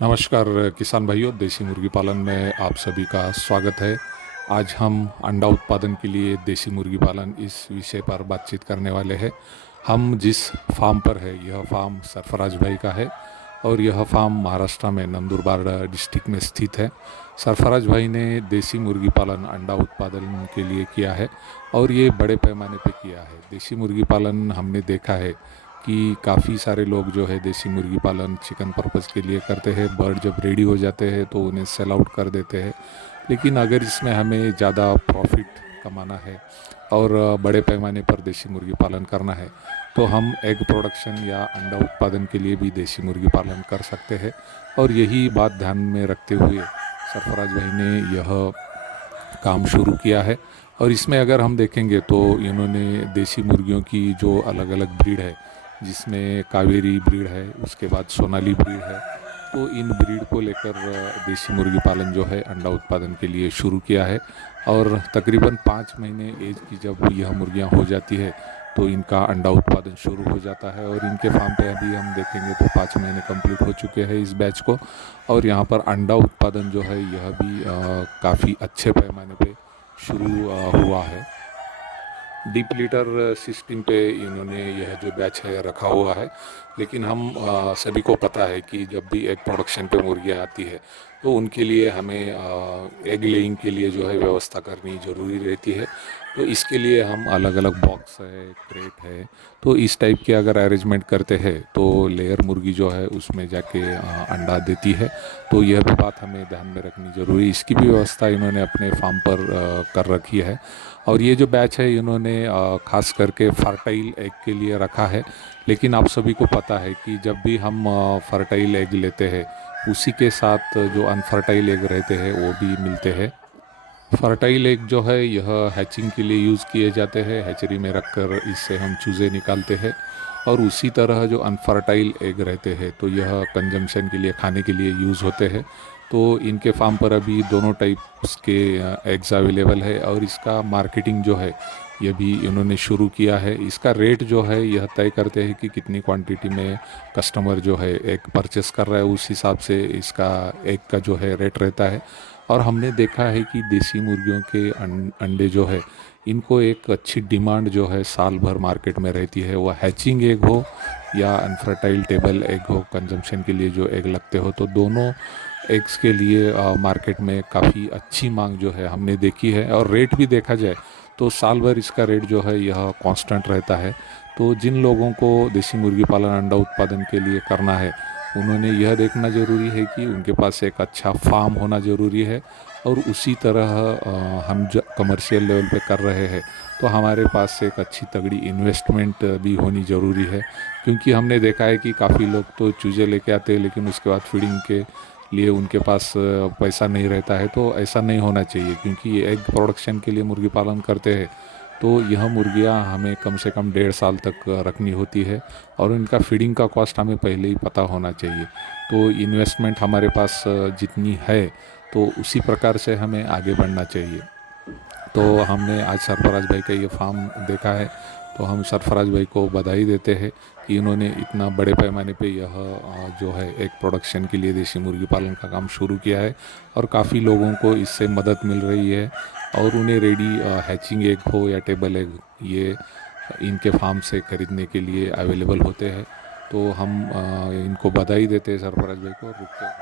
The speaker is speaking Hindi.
नमस्कार किसान भाइयों, देसी मुर्गी पालन में आप सभी का स्वागत है। आज हम अंडा उत्पादन के लिए देसी मुर्गी पालन इस विषय पर बातचीत करने वाले हैं। हम जिस फार्म पर है यह फार्म सरफराज भाई का है और यह फार्म महाराष्ट्र में नंदुरबार डिस्ट्रिक्ट में स्थित है। सरफराज भाई ने देसी मुर्गी पालन अंडा उत्पादन के लिए किया है और ये बड़े पैमाने पे किया है। देसी मुर्गी पालन हमने देखा है कि काफ़ी सारे लोग जो है देसी मुर्गी पालन चिकन पर्पज़ के लिए करते हैं। बर्ड जब रेडी हो जाते हैं तो उन्हें सेल आउट कर देते हैं। लेकिन अगर इसमें हमें ज़्यादा प्रॉफिट कमाना है और बड़े पैमाने पर देसी मुर्गी पालन करना है तो हम एग प्रोडक्शन या अंडा उत्पादन के लिए भी देसी मुर्गी पालन कर सकते हैं। और यही बात ध्यान में रखते हुए सरफराज भाई ने यह काम शुरू किया है। और इसमें अगर हम देखेंगे तो इन्होंने देसी मुर्गियों की जो अलग अलग ब्रीड है, जिसमें कावेरी ब्रीड है, उसके बाद सोनाली ब्रीड है, तो इन ब्रीड को लेकर देसी मुर्गी पालन जो है अंडा उत्पादन के लिए शुरू किया है। और तकरीबन 5 महीने एज की जब यह मुर्गियां हो जाती है तो इनका अंडा उत्पादन शुरू हो जाता है। और इनके फार्म पे अभी हम देखेंगे तो 5 महीने कंप्लीट हो चुके हैं इस बैच को। और यहाँ पर अंडा उत्पादन जो है यह भी काफ़ी अच्छे पैमाने पे शुरू हुआ है। डीप लीटर सिस्टम पे इन्होंने यह जो बैच है रखा हुआ है। लेकिन हम सभी को पता है कि जब भी एग प्रोडक्शन पे मुर्गियाँ आती है तो उनके लिए हमें एग लेइंग के लिए जो है व्यवस्था करनी ज़रूरी रहती है। तो इसके लिए हम अलग अलग बॉक्स है, क्रेट है, तो इस टाइप के अगर अरेंजमेंट करते हैं तो लेयर मुर्गी जो है उसमें जाके अंडा देती है। तो यह भी बात हमें ध्यान में रखनी ज़रूरी है। इसकी भी व्यवस्था इन्होंने अपने फार्म पर कर रखी है। और ये जो बैच है इन्होंने खास करके फर्टाइल एग के लिए रखा है। लेकिन आप सभी को पता है कि जब भी हम फर्टाइल एग लेते हैं उसी के साथ जो अनफर्टाइल एग रहते हैं वो भी मिलते हैं। फर्टाइल एग जो है यह हैचिंग के लिए यूज़ किए जाते हैं, हैचरी में रखकर इससे हम चूज़े निकालते हैं। और उसी तरह जो अनफर्टाइल एग रहते हैं तो यह कंजम्पशन के लिए, खाने के लिए यूज़ होते हैं। तो इनके फार्म पर अभी दोनों टाइप्स के एग्स अवेलेबल है और इसका मार्केटिंग जो है ये भी इन्होंने शुरू किया है। इसका रेट जो है यह तय करते हैं कि कितनी क्वांटिटी में कस्टमर जो है एग परचेस कर रहा है, उस हिसाब से इसका एग का जो है रेट रहता है। और हमने देखा है कि देसी मुर्गियों के अंडे जो है इनको एक अच्छी डिमांड जो है साल भर मार्केट में रहती है। वह हैचिंग एग हो या अनफर्टाइल टेबल एग हो, कंजम्पशन के लिए जो एग लगते हो, तो दोनों एग्स के लिए मार्केट में काफ़ी अच्छी मांग जो है हमने देखी है। और रेट भी देखा जाए तो साल भर इसका रेट जो है यह कांस्टेंट रहता है। तो जिन लोगों को देसी मुर्गी पालन अंडा उत्पादन के लिए करना है उन्होंने यह देखना ज़रूरी है कि उनके पास एक अच्छा फार्म होना ज़रूरी है। और उसी तरह हम जो कमर्शियल लेवल पे कर रहे हैं तो हमारे पास एक अच्छी तगड़ी इन्वेस्टमेंट भी होनी ज़रूरी है। क्योंकि हमने देखा है कि काफ़ी लोग तो चूज़े लेके आते हैं लेकिन उसके बाद फीडिंग के लिए उनके पास पैसा नहीं रहता है। तो ऐसा नहीं होना चाहिए, क्योंकि एग प्रोडक्शन के लिए मुर्गी पालन करते हैं तो यह मुर्गियां हमें कम से कम 1.5 साल तक रखनी होती है। और इनका फीडिंग का कॉस्ट हमें पहले ही पता होना चाहिए। तो इन्वेस्टमेंट हमारे पास जितनी है तो उसी प्रकार से हमें आगे बढ़ना चाहिए। तो हमने आज सरफराज भाई का ये फार्म देखा है तो हम सरफराज भाई को बधाई देते हैं कि इन्होंने इतना बड़े पैमाने पे यह जो है एक प्रोडक्शन के लिए देसी मुर्गी पालन का काम शुरू किया है। और काफ़ी लोगों को इससे मदद मिल रही है। और उन्हें रेडी हैचिंग एग हो या टेबल एग ये इनके फार्म से ख़रीदने के लिए अवेलेबल होते हैं। तो हम इनको बधाई देते हैं सरफराज भाई को। रुकते हैं।